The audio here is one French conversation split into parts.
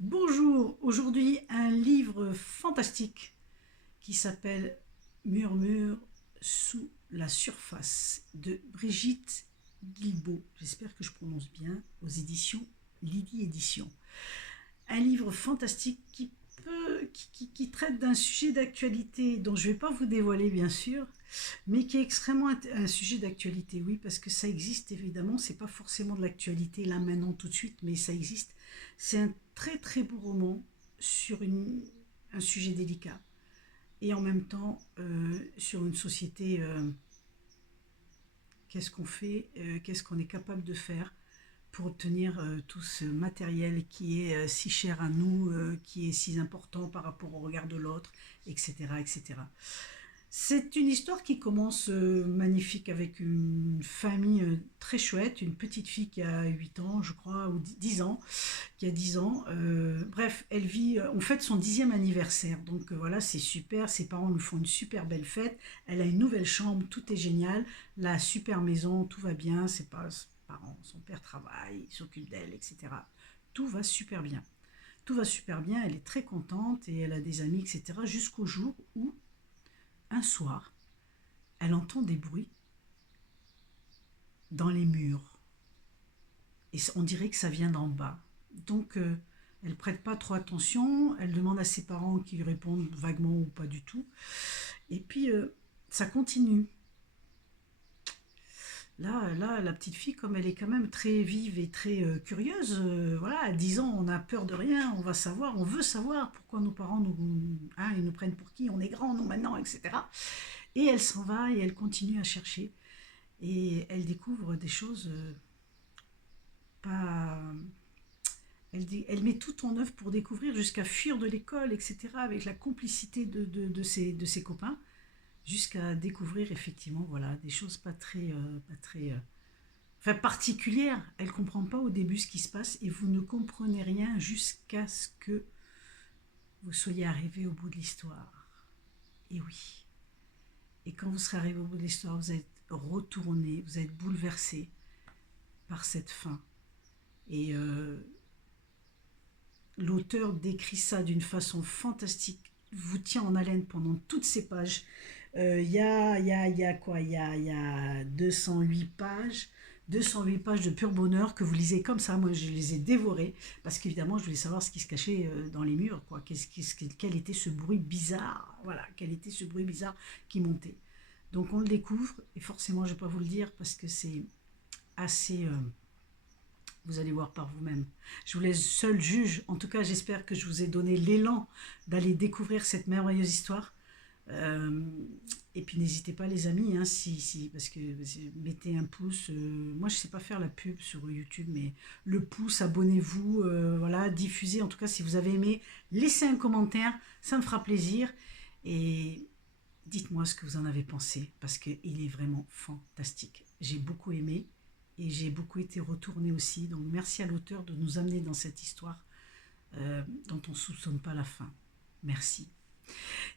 Bonjour, aujourd'hui un livre fantastique qui s'appelle Murmure sous la surface de Brigitte Guilbeault. J'espère que je prononce bien, aux éditions Lydie Éditions. Un livre fantastique qui traite d'un sujet d'actualité dont je ne vais pas vous dévoiler bien sûr, mais qui est extrêmement un sujet d'actualité, oui, parce que ça existe évidemment, c'est pas forcément de l'actualité là maintenant tout de suite, mais ça existe. C'est un très très beau roman sur un sujet délicat et en même temps sur une société, qu'est-ce qu'on fait, qu'est-ce qu'on est capable de faire pour obtenir tout ce matériel qui est si cher à nous, qui est si important par rapport au regard de l'autre, etc., etc. C'est une histoire qui commence magnifique avec une famille très chouette, une petite fille qui a 8 ans, je crois, ou 10 ans, qui a 10 ans. Bref, elle vit, on fête son 10e anniversaire, donc voilà, c'est super, ses parents lui font une super belle fête, elle a une nouvelle chambre, tout est génial, la super maison, tout va bien, ses parents, son père travaille, il s'occupe d'elle, etc. Tout va super bien. Tout va super bien, elle est très contente et elle a des amis, etc. Jusqu'au jour où, un soir, elle entend des bruits dans les murs. Et on dirait que ça vient d'en bas. Donc, elle prête pas trop attention. Elle demande à ses parents qui lui répondent vaguement ou pas du tout. Et puis, ça continue. Là, la petite fille, comme elle est quand même très vive et très curieuse, voilà, à 10 ans, on a peur de rien, on va savoir, on veut savoir pourquoi nos parents ils nous prennent pour qui, on est grands, nous maintenant, etc. Et elle s'en va et elle continue à chercher. Et elle découvre des choses pas. Elle met tout en œuvre pour découvrir jusqu'à fuir de l'école, etc., avec la complicité de ses copains, jusqu'à découvrir effectivement voilà, des choses enfin, particulières. Elle ne comprend pas au début ce qui se passe et vous ne comprenez rien jusqu'à ce que vous soyez arrivé au bout de l'histoire. Et oui. Et quand vous serez arrivé au bout de l'histoire, vous êtes retourné, vous êtes bouleversé par cette fin. Et l'auteur décrit ça d'une façon fantastique, vous tient en haleine pendant toutes ces pages. Il y a quoi y a 208 pages. 208 pages de pur bonheur que vous lisez comme ça. Moi, je les ai dévorées parce qu'évidemment, je voulais savoir ce qui se cachait dans les murs. Quoi. Quel était ce bruit bizarre. Voilà, quel était ce bruit bizarre qui montait. Donc, on le découvre et forcément, je ne vais pas vous le dire parce que c'est assez. Vous allez voir par vous-même. Je vous laisse seul juge. En tout cas, j'espère que je vous ai donné l'élan d'aller découvrir cette merveilleuse histoire. Euh, et puis n'hésitez pas les amis, hein, parce que mettez un pouce. Moi je sais pas faire la pub sur YouTube, mais le pouce, abonnez-vous, voilà, diffusez. En tout cas, si vous avez aimé, laissez un commentaire, ça me fera plaisir. Et dites-moi ce que vous en avez pensé, parce qu'il est vraiment fantastique. J'ai beaucoup aimé et j'ai beaucoup été retournée aussi. Donc merci à l'auteur de nous amener dans cette histoire dont on ne soupçonne pas la fin. Merci.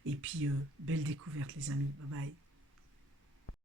Et puis, belle découverte les amis. Bye bye.